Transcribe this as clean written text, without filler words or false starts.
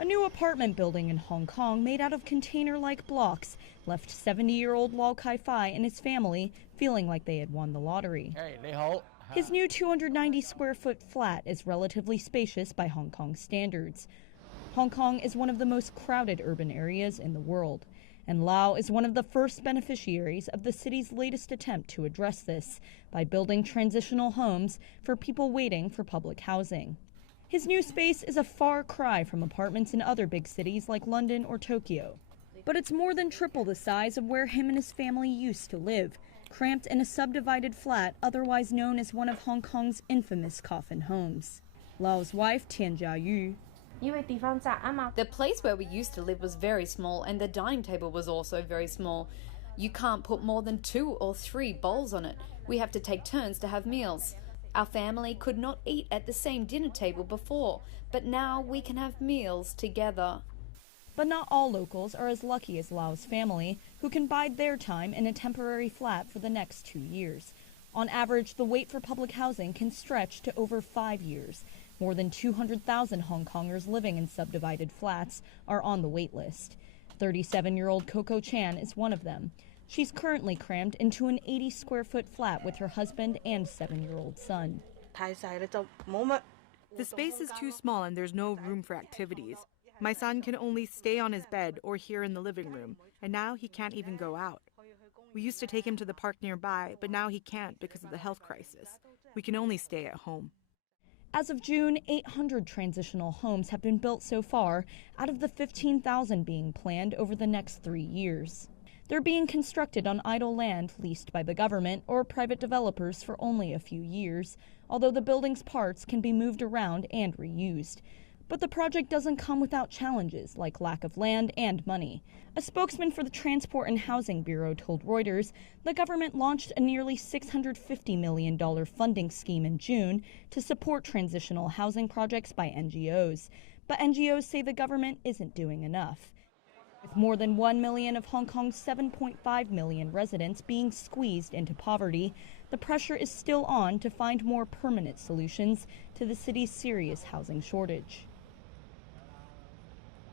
A new apartment building in Hong Kong made out of container-like blocks left 70-year-old Lau Kai-Fai and his family feeling like they had won the lottery. His new 290-square-foot flat is relatively spacious by Hong Kong standards. Hong Kong is one of the most crowded urban areas in the world, and Lau is one of the first beneficiaries of the city's latest attempt to address this by building transitional homes for people waiting for public housing. His new space is a far cry from apartments in other big cities like London or Tokyo. But it's more than triple the size of where him and his family used to live, cramped in a subdivided flat otherwise known as one of Hong Kong's infamous coffin homes. Lau's wife, Tian Jiayu. The place where we used to live was very small, and the dining table was also very small. You can't put more than 2 or 3 bowls on it. We have to take turns to have meals. Our family could not eat at the same dinner table before, but now we can have meals together. But not all locals are as lucky as Lau's family, who can bide their time in a temporary flat for the next 2 years. On average, the wait for public housing can stretch to over 5 years. More than 200,000 Hong Kongers living in subdivided flats are on the wait list. 37-year-old Coco Chan is one of them. She's currently crammed into an 80-square-foot flat with her husband and 7-year-old son. The space is too small and there's no room for activities. My son can only stay on his bed or here in the living room, and now he can't even go out. We used to take him to the park nearby, but now he can't because of the health crisis. We can only stay at home. As of June, 800 transitional homes have been built so far, out of the 15,000 being planned over the next 3 years. They're being constructed on idle land leased by the government or private developers for only a few years, although the building's parts can be moved around and reused. But the project doesn't come without challenges like lack of land and money. A spokesman for the Transport and Housing Bureau told Reuters the government launched a nearly $650 million funding scheme in June to support transitional housing projects by NGOs. But NGOs say the government isn't doing enough. With more than 1 million of Hong Kong's 7.5 million residents being squeezed into poverty, the pressure is still on to find more permanent solutions to the city's serious housing shortage.